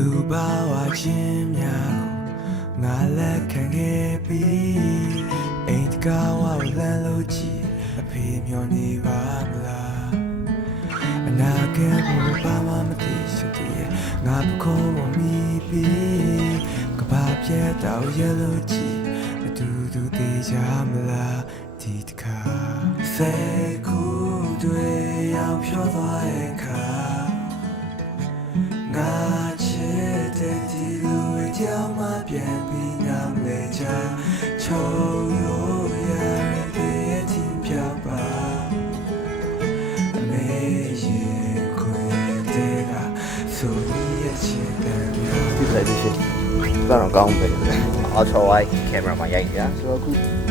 လူပါဝါချင်းများငါလက်ခံခဲ့ပြီးအိမ်တကားဝါလမ်းလို့ကြည့်အဖေမျောနေပါမလားအနာဂတ်ဘဝဘာမှမသိရှင်တည်းငါပခေါ်မမီပြီးကဘာပြတ်တော့ရလို့ကြည့်အတူတူသေးကြမလားဒီတခါစိတ်ကူးတွေရောက်ဖြောသွားတဲ့အခါငါချစ်တဲ့ဒီလူတွေကြောင့်မပြန်ပြီးနားမလဲချာချုံရိုးရတဲ့တင်ပြပါအမေရဲ့ခွေတဲ့ကဆိုရချင်တယ်ဒီလိုက်လို့ရှိရင်ကတော့ကောင်းပဲ ultra wide camera မှာရိုက်ကြဆိုတော့အခု